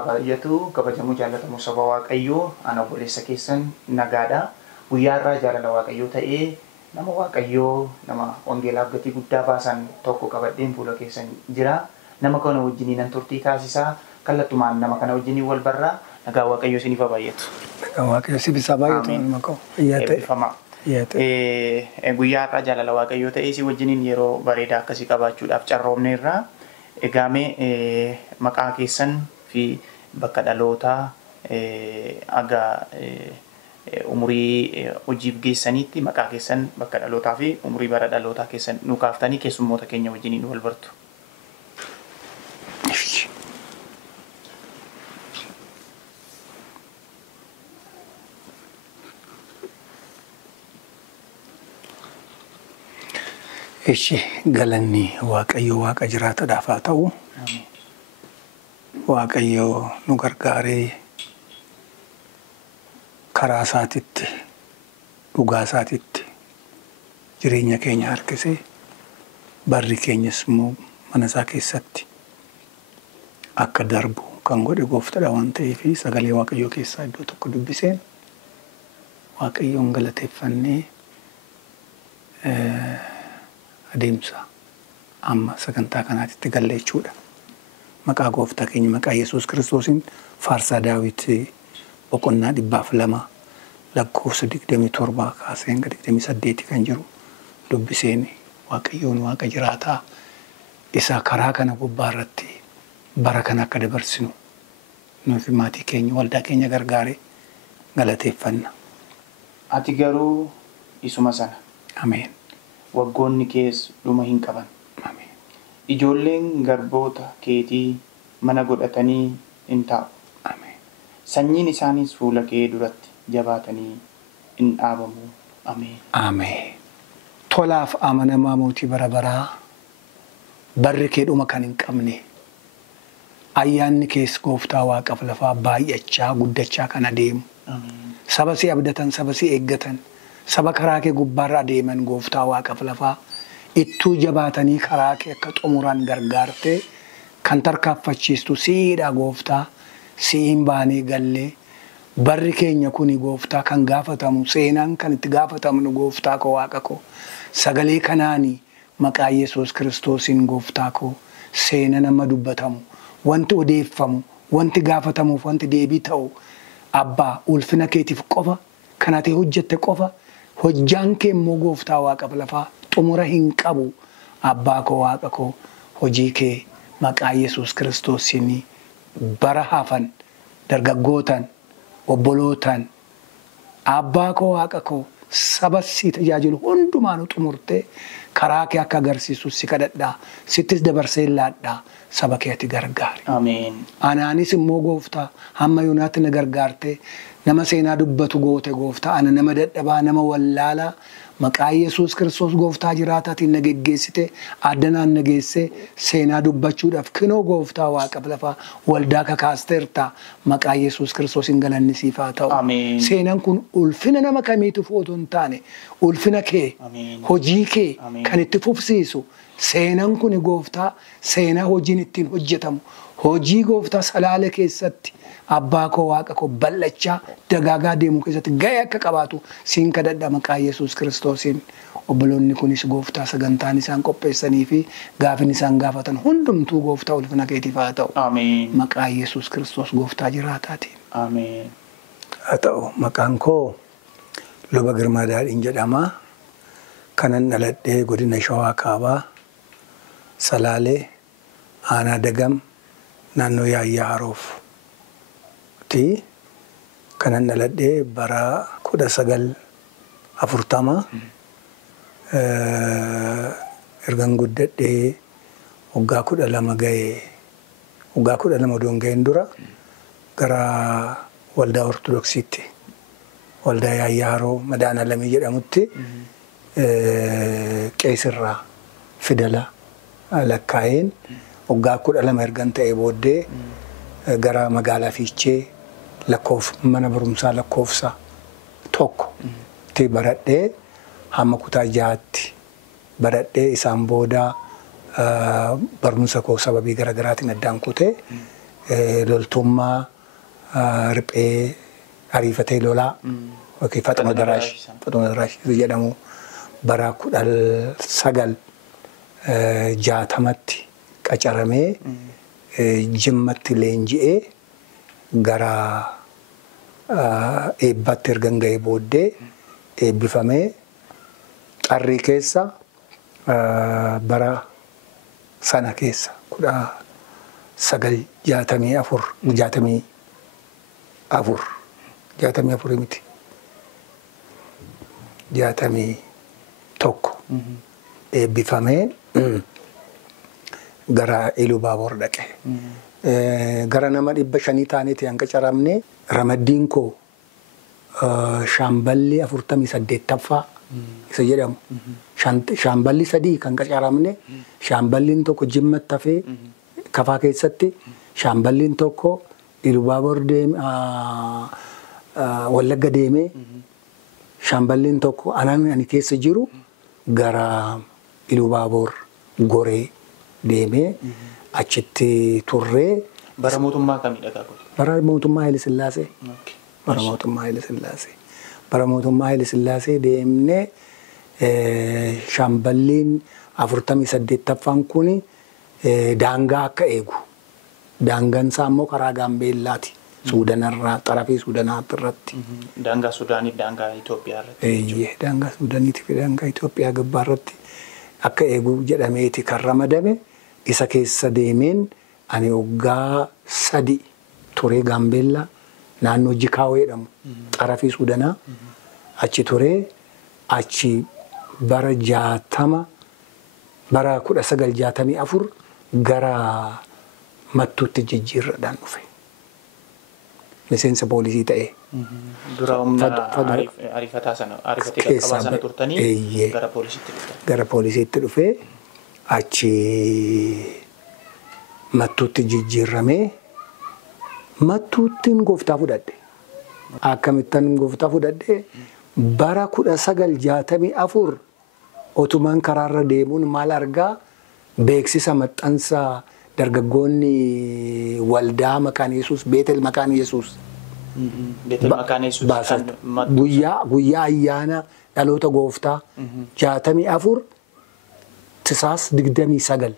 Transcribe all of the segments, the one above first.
baay'atu kabajamoo jaallatamoo saba Waaqayyoo ana obboleessa keessan nagaadha. Guyyaa irraa jaalala Waaqayyoo ta'ee nama Waaqayyoo nama wangeelaaf gatii guddaa baasan tokko qabadheen fuula keessan jira. Nama kana wajjiniin nan turtii taasisaa kallattumaan nama kana wajjiniin wal barraa nagaa Waaqayyoo isiniif baay'atu. Nagaa Waaqayyoo isiniif baay'atu nama koo. Guyyaa irraa jaalala Waaqayyoo ta'ee si wajjiniin yeroo bareedaa akkasii qabaachuudhaaf carroomne irraa egaame maqaa keessan fi bakka dhalootaa aga umurii hojiif geessaniitti maqaa keessan bakka dhalootaa fi umurii bara dhalootaa keessan nu kaaftanii keessummoota keenya wajjiniin wal bartu. Ishi galanni Waaqayyo Waaqa jiraataadhaaf haa ta'u. Waaqayyo nu gargaaree karaa isaatitti dhugaa isaatitti jireenya keenya harkisee barri keenyas immoo mana isaa keessatti akka darbu kan godhe Gooftaadha waan ta'eef sagalee Waaqayyoo keessaa iddoo tokko dubbiseen Waaqayyoon galateeffannee adeemsa amma sagantaa kanaatti galle jechuudha. Maqaa Gooftaa keenya maqaa Yesuus Kiristoosiin faarsaa Daawit boqonnaa 200 lakkoofsa 27 kaasee hanga 28 kan jiru dubbiseen Waaqayyoon Waaqa jiraataa isa karaa kana gubbaa irratti bara kana akka dabarsinu nuuf maatii keenya waldaa keenya gargaaree galateeffanna. Ati garuu isuma sana. Ameen. Waggoonni kees dhuma hin qaban. Ameen. Ijoolleen garboota keetii mana godhatanii hin taa'u. Ameen. Sanyiin isaaniis fuula kee duratti jabaatanii hin dhaabamu. Ameen. Ameen. Tolaaf amanamaa mootii bara baraa barri kee dhuma kan hin qabne ayyaanni kees Gooftaa Waaqaaf lafaa baay'achaa guddachaa kan adeemu. Saba si abdatan saba si eeggatan. Saba karaa kee gubbaarra adeeman Gooftaa Waaqaaf lafaa ittuu jabaatanii karaa kee akka xumuran gargaartee kan tarkaanfachiistu siidha Gooftaa siin baanee gallee barri keenya kuni Gooftaa kan gaafatamu seenaan kan itti gaafatamnu Gooftaa koo Waaqa koo sagalee kanaanii maqaa Yesuus Kiristoosiin Gooftaa koo seena nama dubbatamu wanti odeeffamu wanti gaafatamuuf wanti deebii ta'u abbaa ulfina keetiif qofa kan ati hojjette qofa. Hojjaan kee immoo Gooftaa Waaqaaf lafaa xumura hin qabu abbaa koo Waaqa koo hojii kee maqaa Yesuus Kiristoosiin bara hafan dargaggootaan obbolootaan abbaa koo Waaqa koo saba si tajaajilu hundumaan xumurtee karaa kee akka agarsiisu si kadhadhaa sittis dabarsee laadhaa saba keetti gargaari. Ameen. Anaanis immoo Gooftaa hamma yoonaatti na gargaartee nama seenaa dubbatu goote Gooftaa ana nama dadhabaa nama wallaalaa maqaa Yesuus Kiristoos Gooftaa jiraataatiin na geggeessite addanaan na geesse seenaa dubbachuudhaaf kinoo Gooftaa Waaqaaf lafaa waldaa kakaasteerta maqaa Yesuus Kiristoosiin galanni siif haa ta'u. Seenaan kun ulfina nama kamiitiif otoo hin taane ulfina kee hojii kee kan itti fufsiisu seenaan kun Gooftaa seenaa hojiin ittiin hojjetamu hojii Gooftaa salaale keessatti abbaa koo Waaqa koo bal'achaa dagaagaa deemu keessatti ga'ee akka qabaatu siin kadhadha maqaa Yesuus Kiristoosiin obboloonni kunis Gooftaa sagantaan isaan qopheessanii fi gaafin isaan gaafatan hundumtuu Gooftaa ulfina keetiif haa ta'u. Ameen. Maqaa Yesuus Kiristoos Gooftaa jiraataatiin. Ameen. Haa ta'u maqaan koo Luba Girmaa Daadhiin jedhama. Kanan dhaladhee godina Shawaa Kaabaa Salaalee Aanaa Dagam naannoo Yaayyaa Haroof. Kanan dhaladhee bara 1940 ergan guddadhee waggaa 12 ga'ee waggaa 12 odoon ga'een dura gara waldaa Ortodoksiitti waldaa Yaayyaa Haroo Madaana Lamii jedhamutti qeesirraa fidala lakkaa'een waggaa 12 ergan ta'ee booddee gara magaalaa Fiichee mana barumsaa lakkoofsa tokko itti baradhee hamma kutaa 6tti baradhee isaan booda barumsa koo sababii garaagaraatiin addaan kutee loltummaa riphee ariifatee lolaa yookiin Faxuma Daraash jedhamu bara 1960tti qacaramee Jimmatti leenji'ee gara eebbaatti ergan ga'ee booddee eebbifamee Xarrii keessa bara sana keessa 1964 miti 61 eebbifamee gara Ilubaaboor dhaqe. Gara nama 500 taaneeti hanga qacaramne ramaddiin koo shaamballi 48ffaa isa jedhamu shaamballi 3 kan qacaramne shaamballiin tokko Jimmatti hafee Kafaa keessatti shaamballiin tokko Ilubaaboor Wallagga deemee shaamballiin tokko ani keessa jiru gara Ilubaaboor Goree deemee achitti turree. Bara mootummaa kamidha kaakuu? Bara mootummaa Haile Sillaasee. Bara mootummaa Haile Sillaasee. Bara mootummaa Haile Sillaasee deemnee shaamballiin 48ffaan kuni daangaa akka eegu. Daangaan isaa immoo karaa Gaambeellaati. Suudanarraa xarafii Suudanaatti irratti. Daangaa Suudaanii daangaa Itoophiyaa irratti. Daangaa Suudaaniitii fi daangaa Itoophiyaa gabbaa irratti akka eegu jedhameeti kan ramadame. Isa keessa deemeen ani waggaa 3 turee Gaambeellaa naannoo Jikaawoo jedhamu xarafii Suudanaa achi turee achi bara 1964 gara Mattuutti jijjiirradhaan dhufe. Miseensa poolisii ta'ee. Dura humna ariifataa sana qaqqabaa sana turtanii gara poolisiitti dhuftan. Gara poolisiitti dhufee achi Mattuutti jijjiirramee Mattuuttiin gooftaa fudhadhe. Akkamittan gooftaa fudhadhe bara 1964 otumaan karaarra deemuun maal argaa beeksisa maxxansa dargaggoonni waldaa Maqaan Yesuus Beetel Maqaan Yesuus guyyaa ayyaana dhaloota gooftaa 64 tisaas 29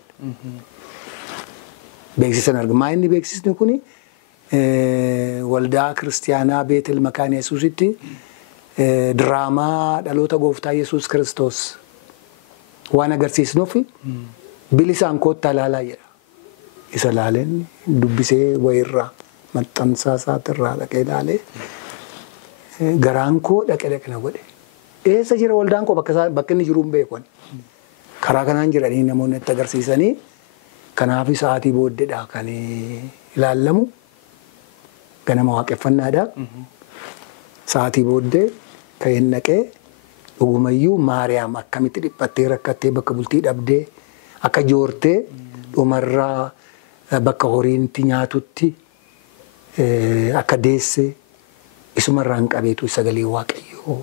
beeksisan arga. Maa inni beeksisni kuni waldaa kiristaanaa Beetel Maqaan Yesuusitti diraamaa dhaloota gooftaa Yesuus Kiristoos waan agarsiisnuuf bilisaan koottaa ilaalaa jedha. Isa ilaaleen dubbisee wayirraa maxxansaa isaatirraa dhaqee ilaalee garaan koo dhaqe na godhe. Eessa jira waldaan koo bakka inni jiru hin beeku. Karaa kanaan jiranii namoonni itti agarsiisanii kanaaf sa'aatii booddeedha kan ilaallamu ganama waaqeffannaadha. Sa'aatii booddee ka'een dhaqee dhugumayyuu Maariyaam akkamitti dhiphattee rakkattee bakka bultii dhabdee akka joortee dhumarraa bakka horiinti nyaatutti akka deesse isumarraan qabeetu sagalee Waaqayyoo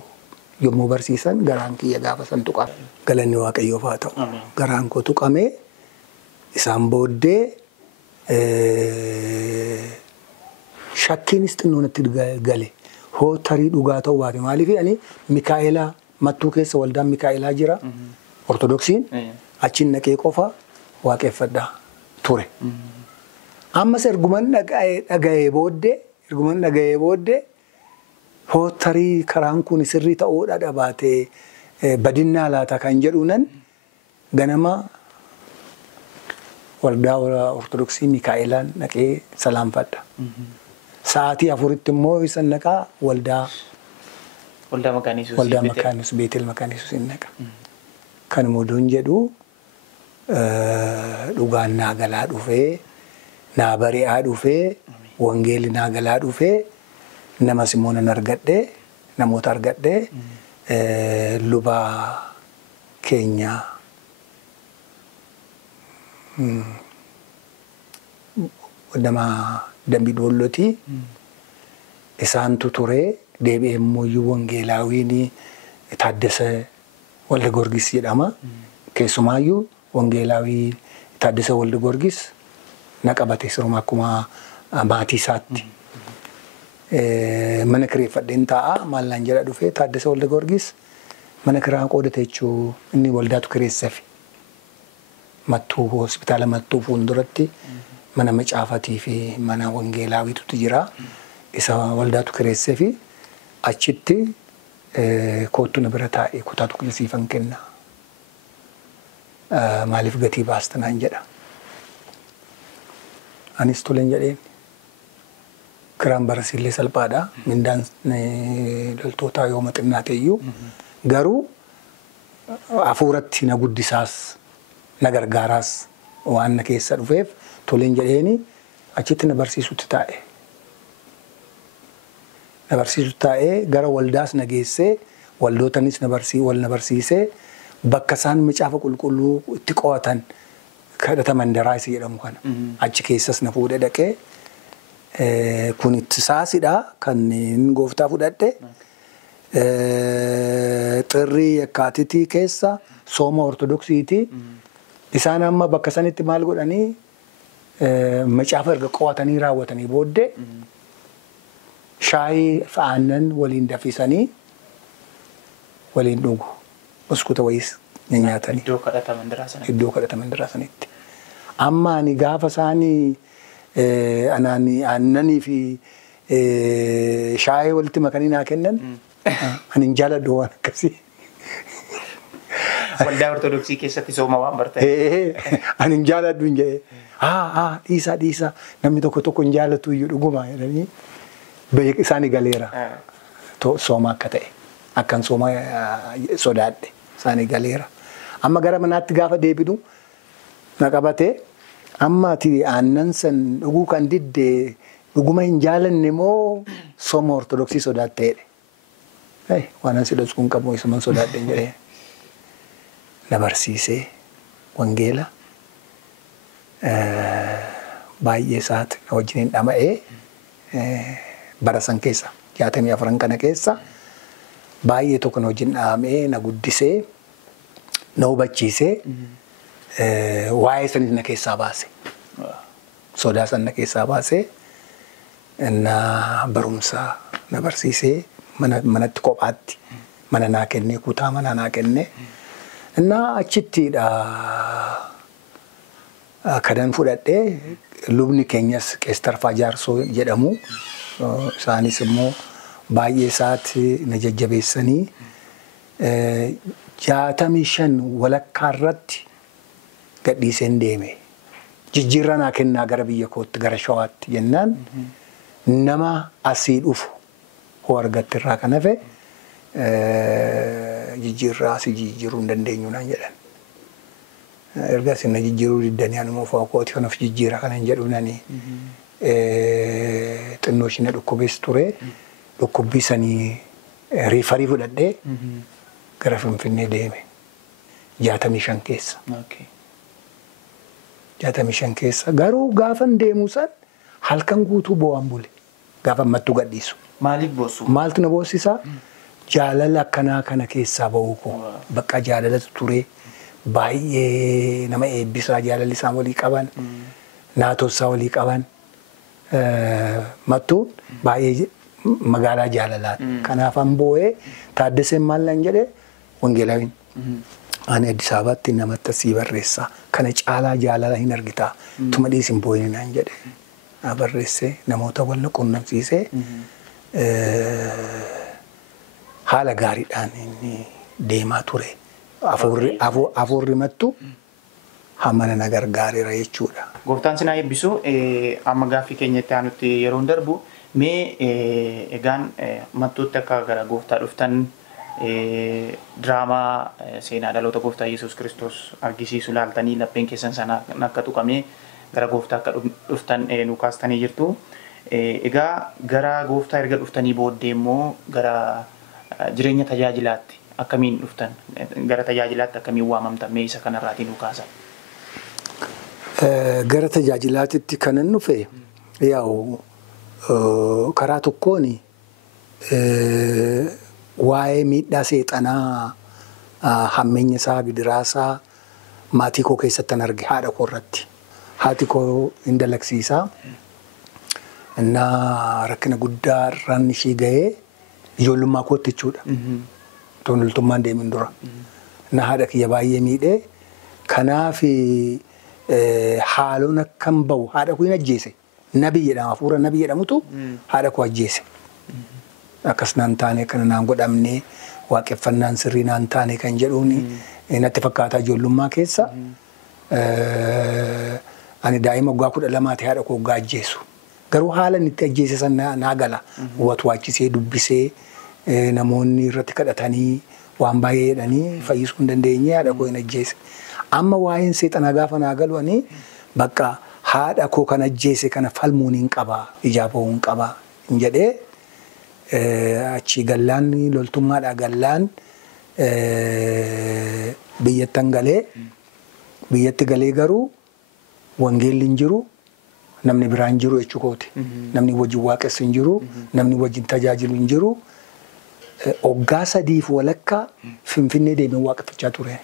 yommuu barsiisan garaan kiyya gaafa san tuqame. Galanni Waaqayyoof haa ta'u. Garaan koo tuqamee isaan booddee shakkiinis xinnoonatti gale. Hoo tarii dhugaa ta'uu baate maaliif ani Mikaa'elaa Mattuu keessa waldaan Mikaa'elaa jira Ortodoksiin achiin dhaqee qofa waaqeffadhaa ture. Ammas erguman dhaga'ee booddee hoo tarii karaan kun sirrii ta'uudha dhabaatee badinnaa laata kan jedhuunan ganama waldaa Ortodoksii Mikaa'elaan dhaqee salaamfadha. Sa'aatii 4tti immoo isan naqaa waldaa Maqaan Yesuus Beetel Maqaan Yesuus hin naqa. Kan muduun jedhu dhugaan naa galaa dhufee naa bari'aa dhufee wangeelli naa galaa dhufee namas immoo nan argadhee namoota argadhee lubaa keenya nama Dambii Doollootii isaantu turee deebi'ee immoo wangeelaawiin Taaddasee Walda Goorgis jedhama. Keessumaayyuu wangeelaawii Taaddasee Walda Goorgis na qabate siruma akkuma maatii isaatti. Mana kireeffadheen taa'a maallaan jedha dhufee Taaddasee Walda Goorgis mana kiraa qoodate jechuu inni waldaatu kireessafi. Mattuu hospitaala Mattuu fuulduratti mana macaafatii fi mana wangeelaawitutu jira. Isa waldaatu kireessafi achitti koottu na bira taa'ee kutaa tokko siifan kenna. Maaliif gatii baastanaan jedha. Anis toleen jedheen. Kiraan barasiillee salphaadha. Mindaan loltootaa yoo maxinnaate iyyuu garuu hafuuratti na guddisaas na gargaaraas waan na keessa dhufeef toleen jedheeni achitti na barsiisutti taa'e. Na barsiisutti taa'ee gara waldaas na geessee waldootanis wal na barsiisee bakka isaan macaafa qulqulluu itti qo'atan kadhata mandaraa isa jedhamu kana achi keessas na fuudhee dhaqee kun itti saasidha kan gooftaa fudhadhe xirrii yakkaatitii keessa sooma ortodoksiiti isaan amma bakka sanitti maal godhanii macaafa erga qo'atanii raawwatanii booddee shaayii aannan waliin dafisanii waliin dhugu buskuta wayiis nyaatanii iddoo kadhata mandaraa sanitti. Amma ani gaafa isaanii aannanii fi shaayii walitti makanii naa kennan ani hin jaaladhu waan akkasii. Waldaa Ortodoksii keessatti sooma waan bartee. Ani hin jaaladhu hin jedhee dhiisaa namni tokko hin jaalatu iyyuu dhuguma jedhanii isaanii galeera. Sooma akka ta'e akkan sooma sodaadhe isaanii galeera. Amma gara manaatti gaafa deebidu na qabatee amma ati aannan san dhuguu kan diddee dhuguma hin jaalanne moo sooma ortodoksii sodaatteedhe. Waan ansi dhoskuun qabu isuman sodaadhe hin jedhee na barsiisee wangeela baay'ee isaati na wajjiniin dhama'ee bara san keessa 64 kana keessa baay'ee tokko na wajjin dhahamee na guddisee na hubachiisee waa'ee sanis na keessaa baase. Sodaa san na keessaa baase na barumsa na barsiisee manatti kophaatti mana naa kennee kutaa mana naa kennee na achittiidha kanan fudhadhee lubni keenyas Qeestarfaa Jaarsoo jedhamu isaanis immoo baay'ee isaatti na jajjabeessanii 65 walakkaa irratti gadhiiseen deeme. Jijjiirraa naa kennaa gara biyya kootti gara Shawaatti jennaan nama asii dhufu hoo argatte irraa kan hafe jijjiirraa asii jijjiiruu hin dandeenyu naan jedhan. Erga isin na jijjiiruu diddanii anuma ofii kooti kanaaf jijjiirraa kana hin jedhu nani xinnoo ishee na dhukkubees ture. Dhukkubbii sanii riifarii fudhadhee gara Finfinnee deeme 65 keessa. 65 keessa garuu gaafan deemu san halkan guutuu boo'an bule gaafa mattuu gadhiisu. Maaliif boossu? Maaltu na boossisaa? Jaalala akkanaa kana keessaa ba'uu koo bakka jaalalatu ture baay'ee nama eebbisaa jaalalli isaan walii qaban naatossaa walii qaban mattuun baay'ee magaalaa jaalalaati. Kanaaf an boo'ee Taaddaseen maal naan jedhee wangeelaawiin ani Addis Ababaatti namatti asii barreessaa kana caalaa jaalala hin argitaa tuma dhiisin boo'ee naan jedhe barreessee namoota wal quunnamsiisee haala gaariidhaan inni deemaa ture. Afuurri mattu hamana na gargaareera jechuudha. Gooftaan sinaa eebbisu amma gaaffii keenyatti aanutti yeroo darbu mee egaan mattuutti akka gara gooftaa dhuftan diraamaa seenaa dhaloota gooftaa Yesuus Kiristoos argisiisu laaltanii lapheen keessan sana akka tuqamee gara gooftaa akka dhuftan nu kaastanii jirtu. Egaa gara gooftaa erga dhuftanii booddee immoo gara jireenya tajaajilaatti akkamiin dhuftan? Gara tajaajilaatti akkamiin waamamtan? Mee isa kanarraatiin nu kaasaa. Gara tajaajilaatitti kanan dhufe yaa'u karaa tokkoon waa'ee miidhaa seexanaa hammeenya isaa gidiraasaa maatii koo keessatti arge haadha koo irratti. Haati koo hin dalagsiisaa Innaa rakkina guddaa irraan ishee gahee ijoollummaa kootti jechuudha. Tonultummaan deemin dura. Na haadha kiyya baay'ee miidhee kanaaf haaloon akkam bahu haadha koo hin ajjeese. Nabii jedhama hafuura nabii jedhamutu haadha koo ajjeese. Akkas naan taane kana naan godhamne waaqeffannaan sirrii naan taane kan jedhuuni natti fakkaataa ijoollummaa keessa. Ani daa'ima waggaa 12 haadha koo waggaa ajjeesu. Garuu haala inni itti ajjeese san naa gala. Waachisee dubbisee namoonni irratti kadhatanii waan baay'ee jedhanii fayyisuu hin dandeenye haadha koo hin ajjeese. Amma waa'een seexanaa gaafa naa galu ani bakka haadha koo kan ajjeese kana falmuun hin qabaa ijaaboo hin qabaa hin jedhee achi gallaan loltummaadhaa gallaan biyyattan galee biyyatti galee garuu wangeelli hin jiru. Namni biraan jiru jechuukooti. Namni wajjin waaqessu hin jiru. Namni wajjin tajaajilu hin jiru. Waggaa 3 walakkaa Finfinnee deemee waaqeffachaa ture.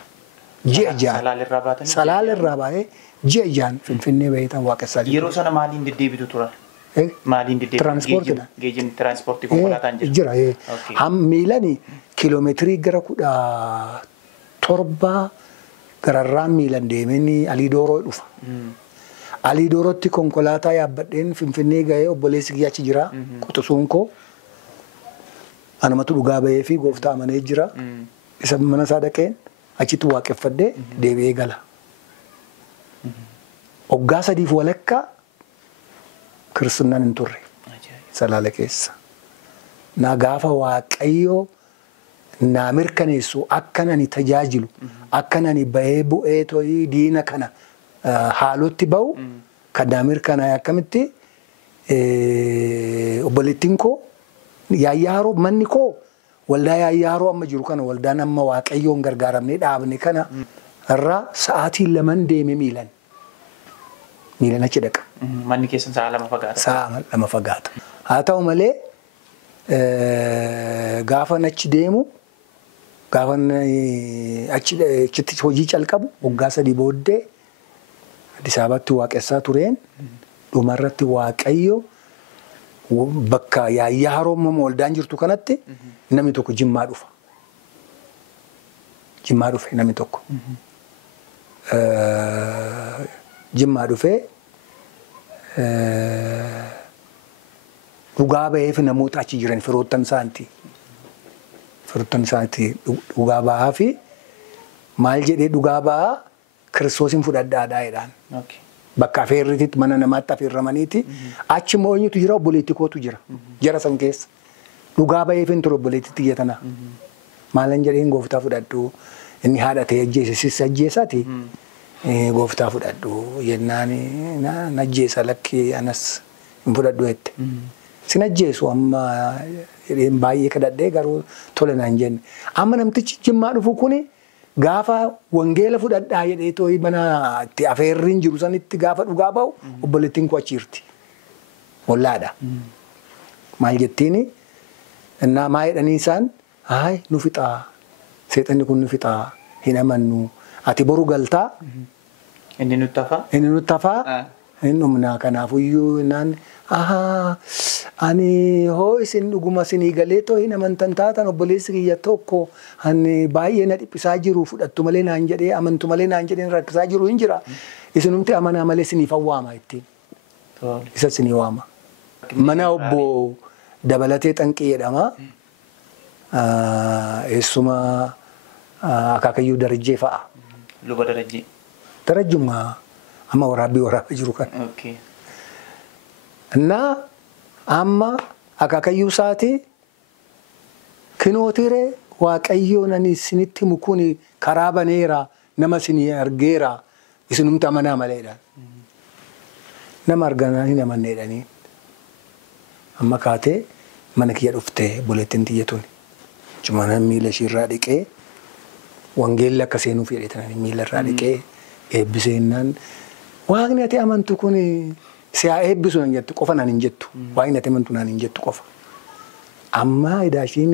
Ji'a jaan. Salaalerraa baatee ji'a jaan Finfinnee baheetan waaqessaa jiru. Yeroo sana maaliin deddeebitu tura? Maaliin deddeebitu? Tiranspoortiidhaan. Geejjibni tiranspoortii konkolaataan jira. Jira. Miilani kiiloomeetirii gara 17 gararraan miilan deemanii Alii Dooroo dhufa. Alii Doorootti konkolaataa yaabbadheen Finfinnee gahee obboleessi kiyya achi jira. Quxisuun koo anamatu dhugaa bahee fi gooftaa amanee jira. Isa mana isaa dhaqeen achitti waaqeffadhee deebi'ee gala. Waggaa 3 walakkaa kiristinnaan hin turre Salaala keessa. Na gaafa Waaqayyoo naa mirkaneessu akkan ani tajaajilu akkan ani bahee bu'ee to'ii diina kana haalootti bahu kan naa mirkanaa'e akkamitti obboleettiin koo yaayyaaroo manni koo waldaa yaayyaaroo amma jiru kana waldaan amma Waaqayyoon gargaaramnee dhaabne kana irraa sa'aatii 2 deeme miilan achi dhaqa. Manni keessan sa'a 2 fagaata. Sa'a 2 fagaata. Haa ta'u malee gaafa achi deemu gaafa achitti hojii calqabu waggaa 3 booddee Addis Ababaatti waaqessaa tureen dhumarratti Waaqayyo bakka yaayyaaroo waldaan jirtu kanatti namni tokko Jimmaa dhufa. Jimmaa dhufe namni tokko. Jimmaa dhufee dhugaa baheef namoota achi jiran firoottan isaaniiti. Firoottan isaaniiti dhugaa bahaa fi maal jedhee dhugaa bahaa Kiristoosin fudhadhaadhaa jedhaan. Bakka afeerrititti mana namaatti afeerramaniiti. Achi moonyutu jira obboleettii kootu jira. Jara san keessa. Dhugaa baheef hin ture obboleettitti iyyatana. Maalan jedheen gooftaa fudhadhu inni haadha ta'e ajjeese sis ajjeesati. Gooftaa fudhadhu jennaan najjeesa lakki anas hin fudhadhu jette. Sin ajjeesu amma baay'ee kadhadhee garuu tole naan jenne. Amma namtichi Jimmaa dhufu kuni gaafa wangeela fudhadhaa jedhee tooyi mana itti afeerriin jiru sanitti gaafa dhugaa bahu obboleettiin koo achi jirti. Wallaadha. Maal jettiini? Innaa maa jedhanii isaan haay nu fixaa seexanni kun nu fixaa hin amannu ati boru galtaa. Inni nutti hafaa? Inni nutti hafaa. Inni humnaa kanaafuyyuu naan ani hoo isin dhuguma isinii galee too hin amantan taatan obboleessi kiyya tokko ani baay'ee na dhiphisaa jiru fudhattu malee naan jedhee amantu malee naan jedhee rakkisaa jiru hin jira. Isinumti amanaa malee isiniif waama ittiin. Isa isinii waama. Mana obbo Dabalatee Xanqii jedhama. Eessuma Akaakayyuu Darajjee fa'a. Luba Darajjee. Darajjummaa amma waraabaa jiru kan. Innaa amma Akaakayyuu isaati kinootiree Waaqayyoon ani isinitti himu kun karaa baneera nama isinii argeera isinumti amanaa maleedhaan. Nama arganaa hin amanneedhanii. Amma kaatee mana kiyya dhuftee obboleettiin tiyya tuni. Cumana miila ishiirraa dhiqee wangeelli akka seenuuf jedheetanii miila irraa dhiqee eebbiseennan waaqni ati amantu kun siyaa eebbisu nan jettu qofa nan hin jettu. Waaqni ati amantu nan hin jettu qofa. Amma idaashiin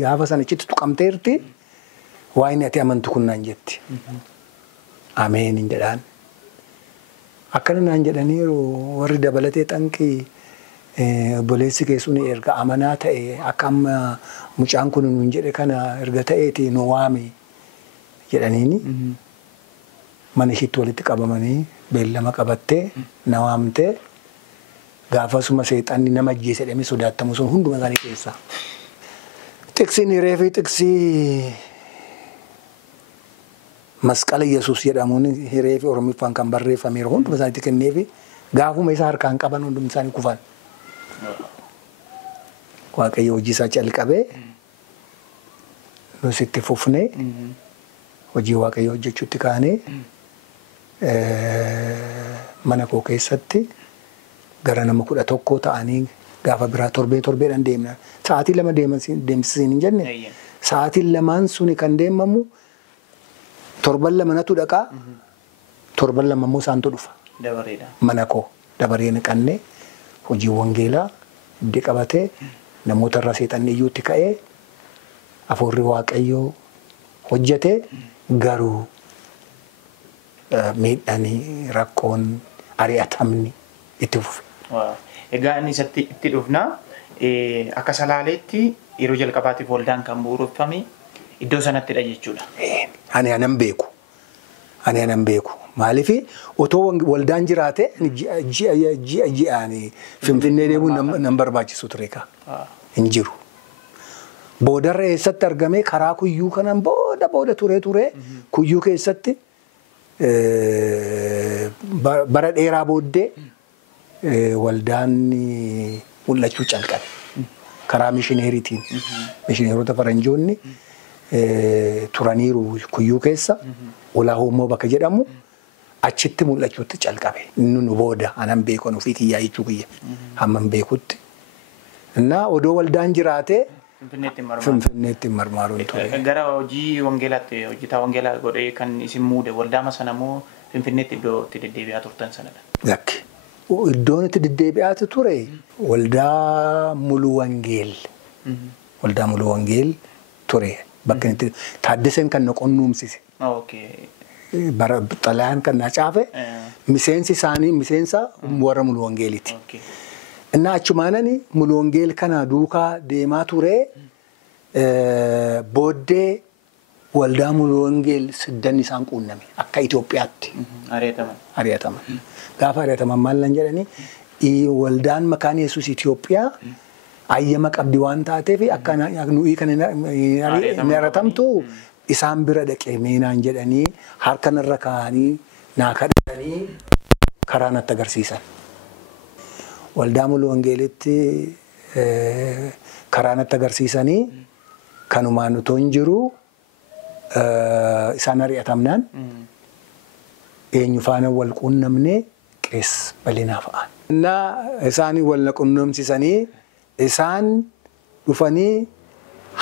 gaafa sanichitti tuqamteerti waaqni ati amantu kun nan jetti. Ameen hin jedhaan. Akkana naan jedhaniiru warri Dabalatee Xanqii obboleessi keessuun erga amanaa ta'e akka amma mucaan kun nuun jedhe kana erga ta'eeti nu waami jedhaniini mana ishiitti walitti qabamanii beellama qabattee na waamtee gaafasuma seexanni nama ajjeese jedhamee sodaattamu sun hunduma isaanii keessa. Xiqsiin hiree fi xiqsii masqala Yesuus jedhamuun hiree fi Oromiffaan kan barreeffameeru hunduma isaaniitti kennee fi gaafuma isaa harkaan qaban hunduma isaanii kufan. Waaqayyo hojii isaa calqabee nus itti fufnee hojii waaqayyo hojjechuutti kaanee mana koo keessatti gara nama 11 ta'anii gaafa biraa torbeedhaan deemna. Sa'aatii 2 deemsisiin hin jenne. Sa'aatiin 2 suni kan deemamu torban 2tu dhaqaa torban 2 immoo isaantu dhufa. Mana koo dabaree naqannee hojii wangeelaa itti qabatee namoota irra seexanni iyyuutti ka'ee hafuurri waaqayyoo hojjetee garuu miidhanii rakkoon ari'atamni itti fufe. Egaa inni itti dhufna akka Salaaleetti yeroo jalqabaatiif waldaan kan bu'uureffame iddoo sanattidha jechuudha. Ani anan beeku. Maaliif otoo waldaan jiraate ji'aan Finfinnee deemuun nan barbaachisu ture kaa hin jiru. Boodarra eessatti argamee karaa kuyyuu kanan booda ture kuyyuu keessatti bara dheeraa booddee waldaan mul'achuu calqabe. Karaa mishineeriitiin mishineerota faranjoonni turaniiru kuyyuu keessa Olaahummoo bakka jedhamu achitti mul'achuutti calqabe. Nu booda anan beekon ofii kiyyaa jechuu kiyya hamman beekutti. Innaa odoo waldaan jiraatee Finfinneetti marmaaruun ture. Gara hojii wangeelaatti hojjetaa wangeelaa godhee kan isin muude waldaama sana moo Finfinneetti iddoo itti deddeebi'aa turtan sanadha? Lakki. Iddoon itti deddeebi'aa ture waldaa Muluu Wangeel. Waldaa Muluu Wangeel ture. Bakka itti Taaddaseen kan na qunnuumsise. Bara xalayaan kan na caafe miseensi isaanii miseensa warra Muluu Wangeeliiti. Innaa achumaanani Muluu Wangeel kana duukaa deemaa ture booddee waldaa Muluu Wangeel siddan isaan quunname akka Itoophiyaatti. Ari'ataman. Gaafa ari'ataman maal lan jedhanii waldaan Makaana Yesuus Itoophiyaa ayyama qabdi waan taateef akka nuyi kan hin ari'atamtu isaan bira dhaqee meenaan jedhanii harka narra kaa'anii naa kadhatanii karaa natti agarsiisan. Waldaa Muluu Wangeelitti karaa natti agarsiisanii kanumaan utoo hin jiru isaan ari'atamnaan eenyu faana wal quunnamnee qees bal'inaa fa'aan. Innaa isaanii wal quunnamsisanii isaan dhufanii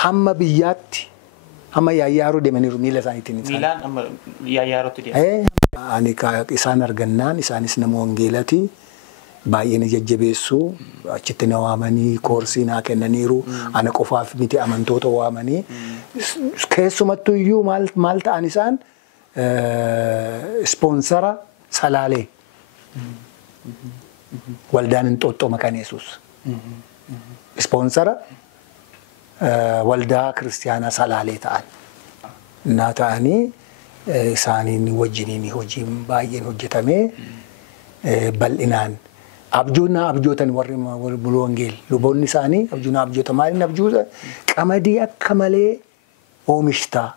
hamma biyyaatti hamma yaayyaaroo deemaniiru miila isaaniitiin. Miilaan amma yaayyaarotti deemu. Ani isaan argannaan isaanis nama wangeelati baay'ee na jajjabeessu achitti na waamanii koorsii naa kennaniiru ana qofaaf miti amantoota waamanii keessumattuu iyyuu maal ta'an isaan ispoonsara Salaalee waldaan Inxooxxoo Makaana Yesuus ispoonsara waldaa kiristiyaanaa Salaalee ta'an naa ta'anii isaaniin wajjiniin hojiin baay'een hojjetamee bal'inaan abjuuna abjootan warri Muluu Wangeel luboonni isaanii abjuuna abjoota maaliin abjuuta qamadii akka malee oomishtaa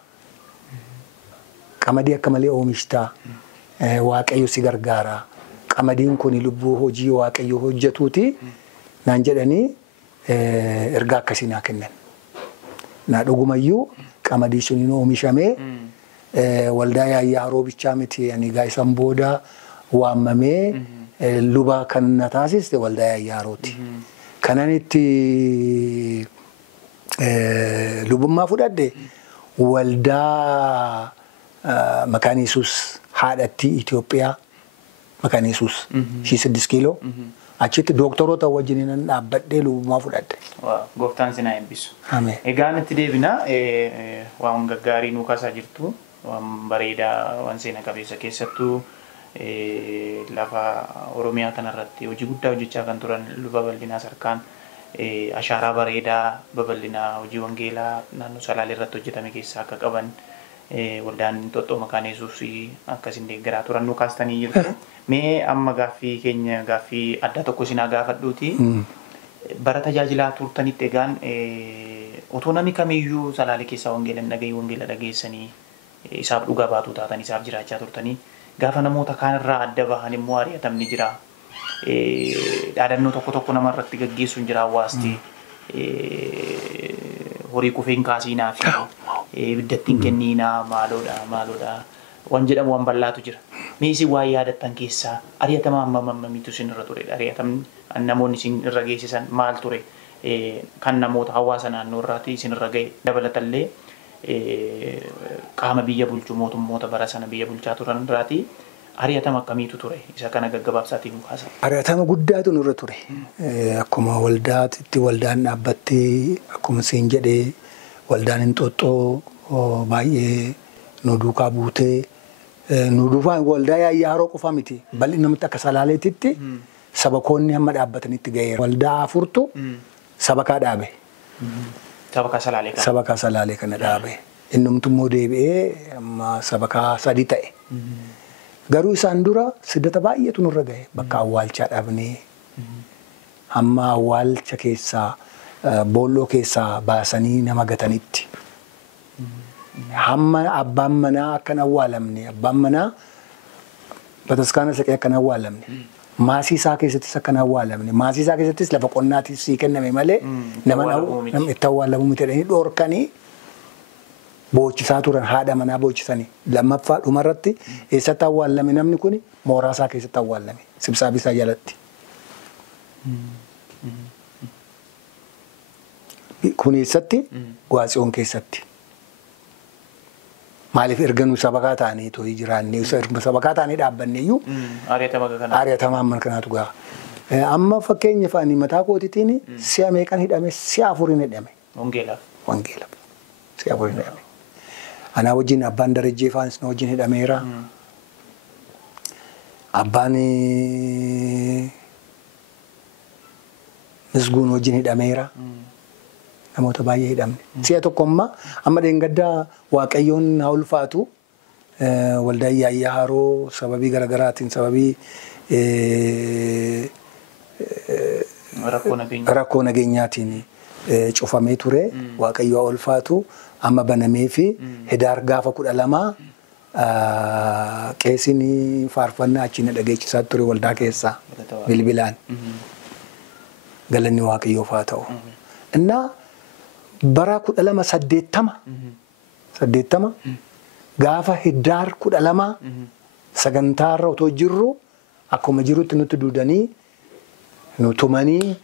waaqayyo si gargaara qamadiin kun lubbuu hojii waaqayyo hojjetuuti naan jedhanii ergaa akkasii naa kennan. Naa dhugumayyuu qamadii suniin oomishamee waldaa yaayyaaroo bichaa miti ani gaa'isan booda waamamee luba kan na taasiste waldaa yaayyaarooti. Kanan itti lubummaa fudhadhe waldaa Makaana Yesuus haadhatti Itoophiyaa Makaana Yesuus 6 kiiloo achitti doktoroota wajjiniin dhaabbadhee lubummaa fudhadhe. Gooftaan sinaa eebbisu. Ameen. Egaa itti deebina waan gaggaarii nuu kaasaa jirtu waan bareedaa waan seena qabeessa keessattuu lafa Oromiyaa kanarratti hojii guddaa hojjechaa kan turan luba bal'inaa sarkaan ashaaraa bareedaa babal'inaa hojii wangeelaa naannoo Salaalee irratti hojjetame keessaa akka qaban waldaan Inxooxxoo Makaana Yesuus akkasiin deeggaraa turan nu kaastanii jirtu. Mee amma gaaffii adda tokko isin gaafadhuuti. Bara tajaajilaa turtanitti egaan otoo namni kamiyyuu Salaalee keessaa wangeela dhageessanii isaaf dhugaa baatuu taatan isaaf jiraachaa turtanii gaafa namoota kaanirraa adda bahan immoo ari'atamni jira. Dhaadannoo tokko namarratti gaggeessuun jira hawaasti. Horii kufeen kaasiinaa fi ibiddattiin kenniinaa maaloodha waan jedhamu waan bal'aatu jira. Mee isin waa yaadattan keessaa ari'atama hammamiitu isin irra ture? Ari'atamni namoonni isin irra geessisan maal ture? Kan namoota hawaasa naannoo irraati isin irra ga'e dabalatallee qaama biyya bulchuu mootummoota bara sana biyya bulchaa turan irraati ari'atama akkamiitu ture? Isa kana gaggabaabsaatiin nu kaasa. Ari'atama guddaatu nurra ture. Akkuma waldaatitti waldaan dhaabbattee akkuma isin jedhee waldaan Inxooxxoo baay'ee nu duukaa buutee nu duufaan waldaa yaayyaaroo qofa miti. Bal'i namatti akka Salaaleetitti sabakoonni hamma dhaabbatanitti ga'eera. Waldaa afurtu sabakaa dhaabe. Sabakaa Salaalee kana dhaabe. Innumtummoo deebi'ee amma sabakaa 3 ta'e. Garuu isaan dura siddata baay'eetu nurra ga'e. Bakka awwaalchaa dhaabnee hamma awwaalcha keessaa boolloo keessaa baasanii nama gatanitti. Hamma abbaan manaa akkan awwaalamne abbaan manaa bataskaana saqee akkan awwaalamne maasii isaa keessattis akkan awwaalamne maasii isaa keessattis lafa qonnaatis sii kenname malee nama itti awwaalamu miti jedhanii dhoorkanii boochisaa turan haadha manaa boochisanii lammaffaa dhumarratti eessatti awwaalame namni kun mooraa isaa keessatti awwaalame sibsaabisaa jalatti. Kun eessatti Gwaatsiyoon keessatti. Maaliif erga nu sabakaa taanee tooyi jiraannee sabakaa taanee dhaabbanneeyyuu ari'atama amman kanaatu gaha. Amma fakkeenyaaf ani mataa kootiitiin si'a meeqan hidhame si'a 4 hidhame. Wangeelaaf. Si'a 4 hidhame. Anaa wajjin abbaan Darajjee Faanis na wajjin hidhameera. Abbaan Misguun wajjin hidhameera. Namoota baay'ee hidhamne. Si'a tokko amma dheengaddaa Waaqayyoon haa ulfaatu waldaa yaayyaaroo sababii garaagaraatiin sababii rakkoo nageenyaatiin cufamee ture Waaqayyo haa ulfaatu amma banamee fi Hidaar gaafa 12 qeesiin faarfannaa achiin dhageechisaa ture waldaa keessaa bilbilaan. Galanni Waaqayyoof haa ta'u. Innaa bara 1280 gaafa Hidaar 12 sagantaarra otoo jirru akkuma jirutti nutti duudanii nu tumanii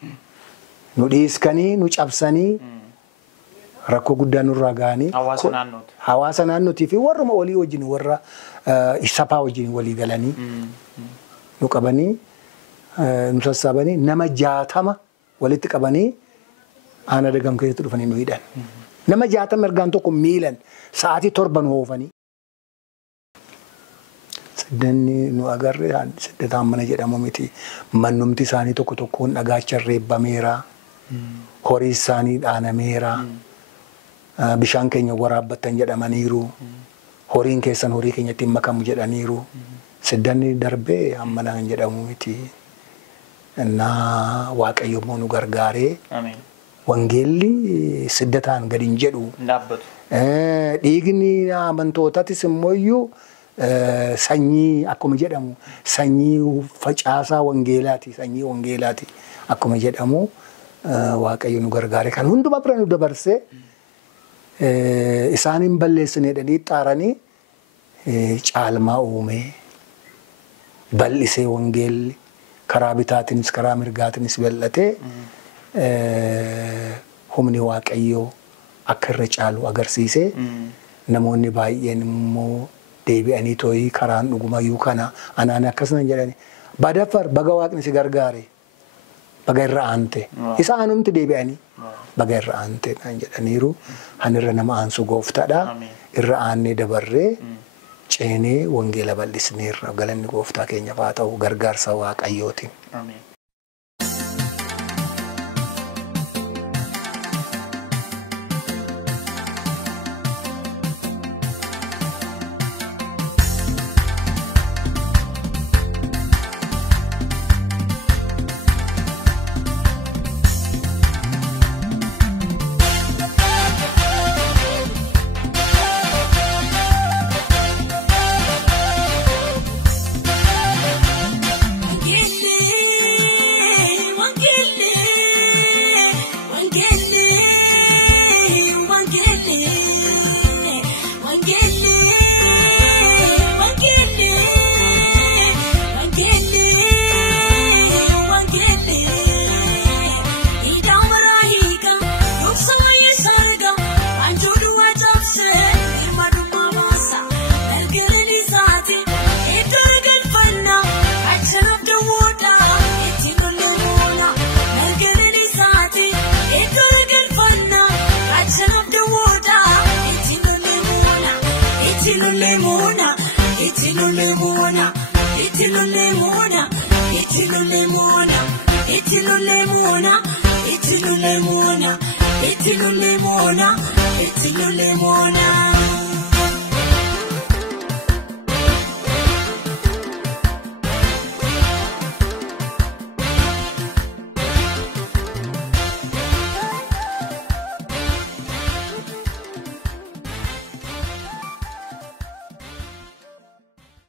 nu dhiiskanii nu cabsanii rakkoo guddaa nurraa ga'anii hawaasa naannootii fi warruma walii wajjin warra isapaa wajjin walii galanii nu qabanii nu sassaabanii nama 60 walitti qabanii Ana dagam keessatti dhufanii nu hidhan. Nama 60 ergaan tokko miilan sa'aatii 7 nu oofanii. Siddanni nu agarre siddataan mana jedhamu miti. Mannumti isaanii tokkoon dhagaachaan reebbameera. Horii isaanii dhaanameera. Bishaan keenya waraabbattan jedhamaniiru. Horiin keessan horii keenyatti makamu jedhaniiru. Siddanni darbee amma naan jedhamu miti. Innaa Waaqayyo immoo nu gargaaree. Ameen. Wangeelli siddataan gadi hin jedhu. Dhiigni amantootatis immoo sanyii akkuma jedhamu sanyii facaasaa wangeelaati sanyii wangeelaati akkuma jedhamu Waaqayyo nu gargaare kan hunduma bira nu dabarsee isaaniin balleessine jedhanii xaaranii caalmaa uumee bal'isee wangeelli karaa bitaatiinis karaa mirgaatiinis bal'atee humni Waaqayyoo akka irra caalu agarsiisee namoonni baay'een immoo deebi'anii tooyi karaan dhugumayyuu kana anaan akkasuma jedhani badaffar baga Waaqni si gargaare baga irra aante isa anumti deebi'anii baga irra aante naan jedhaniiru hanirra nama aansu gooftaadha irra aannee dabarree ceenee wangeela bal'isneerra galanni gooftaa keenya faa ta'u gargaarsa Waaqayyootiin. Ameen. It's